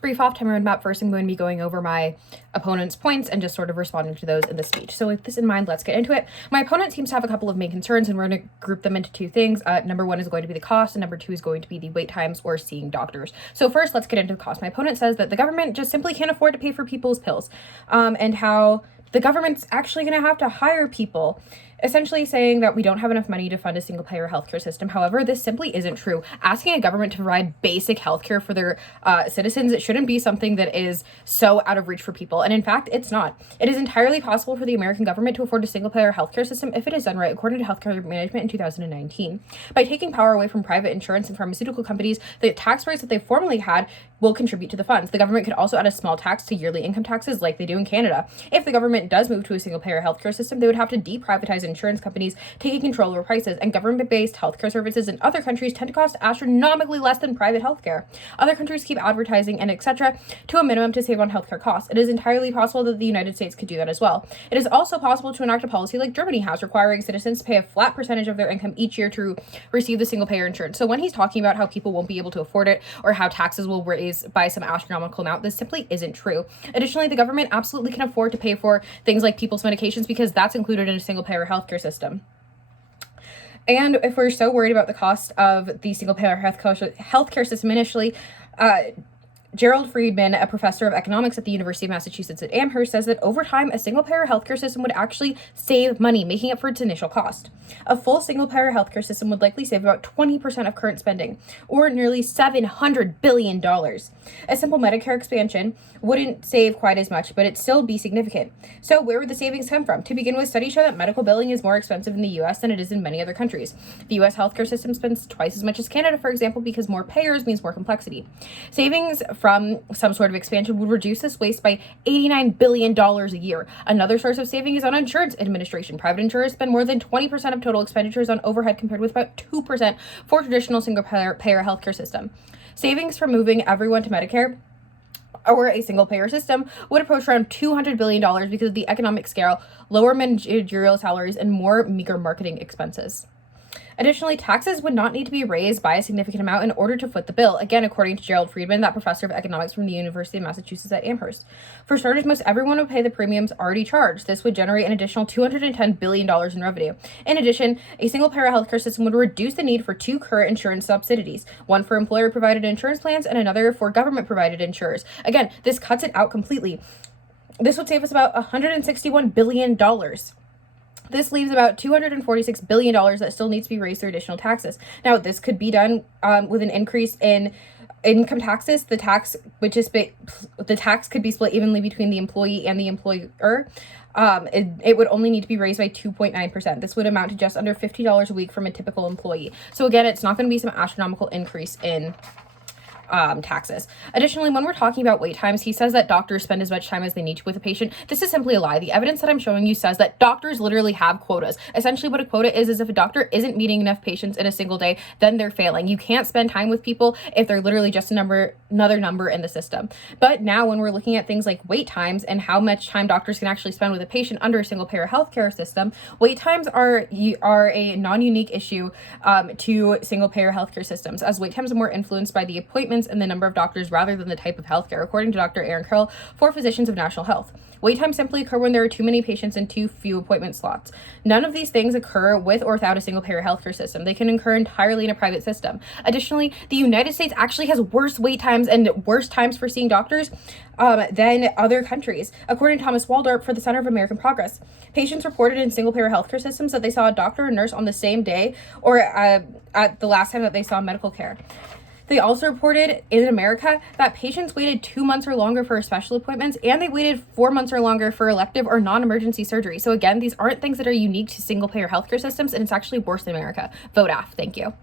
brief off-time roadmap. First, I'm going to be going over my opponent's points and just sort of responding to those in the speech. So with this in mind, let's get into it. My opponent seems to have a couple of main concerns, and we're going to group them into two things. Number one is going to be the cost, and number two is going to be the wait times or seeing doctors. So first, let's get into the cost. My opponent says that the government just simply can't afford to pay for people's pills, and how the government's actually going to have to hire people, essentially saying that we don't have enough money to fund a single-payer healthcare system. However, this simply isn't true. Asking a government to provide basic healthcare for their citizens, it shouldn't be something that is so out of reach for people. And in fact, it's not. It is entirely possible for the American government to afford a single-payer healthcare system if it is done right, according to Healthcare Management in 2019. By taking power away from private insurance and pharmaceutical companies, the tax rates that they formerly had will contribute to the funds. The government could also add a small tax to yearly income taxes like they do in Canada. If the government does move to a single-payer healthcare system, they would have to deprivatize insurance companies, taking control over prices, and government-based healthcare services in other countries tend to cost astronomically less than private healthcare. Other countries keep advertising and etc. to a minimum to save on healthcare costs. It is entirely possible that the United States could do that as well. It is also possible to enact a policy like Germany has, requiring citizens to pay a flat percentage of their income each year to receive the single-payer insurance. So when he's talking about how people won't be able to afford it or how taxes will raise by some astronomical amount, this simply isn't true. Additionally, the government absolutely can afford to pay for things like people's medications because that's included in a single-payer healthcare system. And if we're so worried about the cost of the single-payer healthcare system initially, Gerald Friedman, a professor of economics at the University of Massachusetts at Amherst, says that over time, a single-payer healthcare system would actually save money, making up for its initial cost. A full single-payer healthcare system would likely save about 20% of current spending, or nearly $700 billion. A simple Medicare expansion wouldn't save quite as much, but it'd still be significant. So where would the savings come from? To begin with, studies show that medical billing is more expensive in the U.S. than it is in many other countries. The U.S. healthcare system spends twice as much as Canada, for example, because more payers means more complexity. Savings from some sort of expansion would reduce this waste by $89 billion a year. Another source of saving is on insurance administration. Private insurers spend more than 20% of total expenditures on overhead compared with about 2% for traditional single-payer healthcare system. Savings from moving everyone to Medicare or a single-payer system would approach around $200 billion because of the economic scale, lower managerial salaries, and more meager marketing expenses. Additionally, taxes would not need to be raised by a significant amount in order to foot the bill, again, according to Gerald Friedman, that professor of economics from the University of Massachusetts at Amherst. For starters, most everyone would pay the premiums already charged. This would generate an additional $210 billion in revenue. In addition, a single-payer healthcare system would reduce the need for two current insurance subsidies, one for employer-provided insurance plans and another for government-provided insurers. Again, this cuts it out completely. This would save us about $161 billion. This leaves about $246 billion that still needs to be raised through additional taxes. Now, this could be done with an increase in income taxes. The tax could be split evenly between the employee and the employer. It would only need to be raised by 2.9%. This would amount to just under $50 a week from a typical employee. So again, it's not going to be some astronomical increase in taxes. Additionally, when we're talking about wait times, he says that doctors spend as much time as they need to with a patient. This is simply a lie. The evidence that I'm showing you says that doctors literally have quotas. Essentially, what a quota is if a doctor isn't meeting enough patients in a single day, then they're failing. You can't spend time with people if they're literally just another number in the system. But now when we're looking at things like wait times and how much time doctors can actually spend with a patient under a single-payer healthcare system, wait times are a non-unique issue to single-payer healthcare systems, as wait times are more influenced by the appointments and the number of doctors rather than the type of healthcare, according to Dr. Aaron Curl for Physicians of National Health. Wait times simply occur when there are too many patients and too few appointment slots. None of these things occur with or without a single-payer healthcare system. They can occur entirely in a private system. Additionally, the United States actually has worse wait times and worse times for seeing doctors than other countries, according to Thomas Waldorp for the Center of American Progress. Patients reported in single-payer healthcare systems that they saw a doctor or nurse on the same day or at the last time that they saw medical care. They also reported in America that patients waited 2 months or longer for special appointments, and they waited 4 months or longer for elective or non-emergency surgery. So again, these aren't things that are unique to single-payer healthcare systems, and it's actually worse in America. Vote Aff. Thank you.